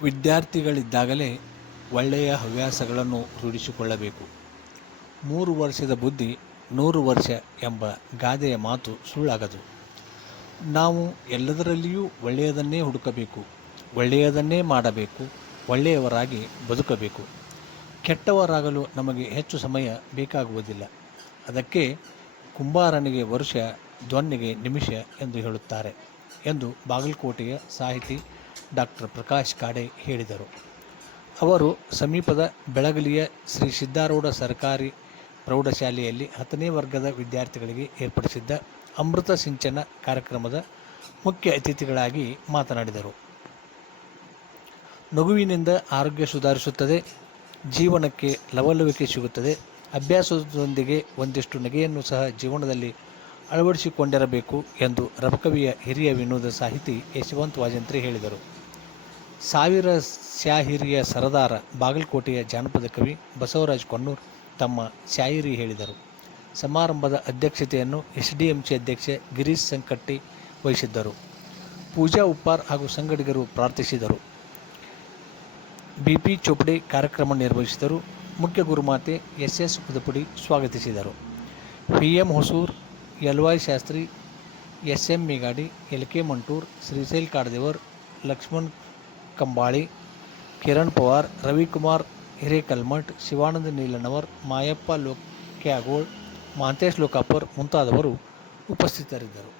ವಿದ್ಯಾರ್ಥಿಗಳಿದ್ದಾಗಲೇ ಒಳ್ಳೆಯ ಹವ್ಯಾಸಗಳನ್ನು ರೂಢಿಸಿಕೊಳ್ಳಬೇಕು. ಮೂರು ವರ್ಷದ ಬುದ್ಧಿ, ನೂರು ವರ್ಷ ಎಂಬ ಗಾದೆಯ ಮಾತು ಸುಳ್ಳಾಗದು. ನಾವು ಎಲ್ಲದರಲ್ಲಿಯೂ ಒಳ್ಳೆಯದನ್ನೇ ಹುಡುಕಬೇಕು, ಒಳ್ಳೆಯದನ್ನೇ ಮಾಡಬೇಕು, ಒಳ್ಳೆಯವರಾಗಿ ಬದುಕಬೇಕು. ಕೆಟ್ಟವರಾಗಲು ನಮಗೆ ಹೆಚ್ಚು ಸಮಯ ಬೇಕಾಗುವುದಿಲ್ಲ. ಅದಕ್ಕೆ ಕುಂಬಾರನಿಗೆ ವರ್ಷ ದೊನ್ನಿಗೆ ನಿಮಿಷ ಎಂದು ಹೇಳುತ್ತಾರೆ ಎಂದು ಬಾಗಲಕೋಟೆಯ ಸಾಹಿತಿ ಡಾಕ್ಟರ್ ಪ್ರಕಾಶ್ ಕಾಡೆ ಹೇಳಿದರು. ಅವರು ಸಮೀಪದ ಬೆಳಗಲಿಯ ಶ್ರೀ ಸಿದ್ಧಾರೂಢ ಸರ್ಕಾರಿ ಪ್ರೌಢಶಾಲೆಯಲ್ಲಿ ಹತ್ತನೇ ವರ್ಗದ ವಿದ್ಯಾರ್ಥಿಗಳಿಗೆ ಏರ್ಪಡಿಸಿದ್ದ ಅಮೃತ ಸಿಂಚನ ಕಾರ್ಯಕ್ರಮದ ಮುಖ್ಯ ಅತಿಥಿಗಳಾಗಿ ಮಾತನಾಡಿದರು. ನಗುವಿನಿಂದ ಆರೋಗ್ಯ ಸುಧಾರಿಸುತ್ತದೆ, ಜೀವನಕ್ಕೆ ಲವಲವಿಕೆ ಸಿಗುತ್ತದೆ, ಅಭ್ಯಾಸದೊಂದಿಗೆ ಒಂದಿಷ್ಟು ನಗೆಯನ್ನು ಸಹ ಜೀವನದಲ್ಲಿ ಅಳವಡಿಸಿಕೊಂಡಿರಬೇಕು ಎಂದು ರಬಕವಿಯ ಹಿರಿಯ ವಿನೋದ ಸಾಹಿತಿ ಯಶವಂತ್ ವಾಜಂತ್ರಿ ಹೇಳಿದರು. ಸಾವಿರ ಶಾಹಿರಿಯ ಸರದಾರ ಬಾಗಲಕೋಟೆಯ ಜಾನಪದ ಕವಿ ಬಸವರಾಜ್ ಕೊಣ್ಣೂರ್ ತಮ್ಮ ಶಾಯಿರಿ ಹೇಳಿದರು. ಸಮಾರಂಭದ ಅಧ್ಯಕ್ಷತೆಯನ್ನು ಎಸ್ ಡಿ ಎಂ ಸಿ ಅಧ್ಯಕ್ಷ ಗಿರೀಶ್ ಸಂಕಟ್ಟಿ ವಹಿಸಿದ್ದರು. ಪೂಜಾ ಉಪ್ಪಾರ್ ಹಾಗೂ ಸಂಗಡಿಗರು ಪ್ರಾರ್ಥಿಸಿದರು. ಬಿ ಪಿ ಚೋಪಡೆ ಕಾರ್ಯಕ್ರಮ ನಿರ್ವಹಿಸಿದರು. ಮುಖ್ಯ ಗುರುಮಾತೆ ಎಸ್ ಎಸ್ ಪುದಪುಡಿ ಸ್ವಾಗತಿಸಿದರು. P M Hosur L Y Shastri S M Megadi L K Mantur, Shrishail Kadadevar, Lakshman Kambali Kiran Pawar Ravikumar Hirekalmath Shivananda Neelannavar Mayappa Lokyagol Mahantesh Lokapur ಮುಂತಾದವರು ಉಪಸ್ಥಿತರಿದ್ದರು.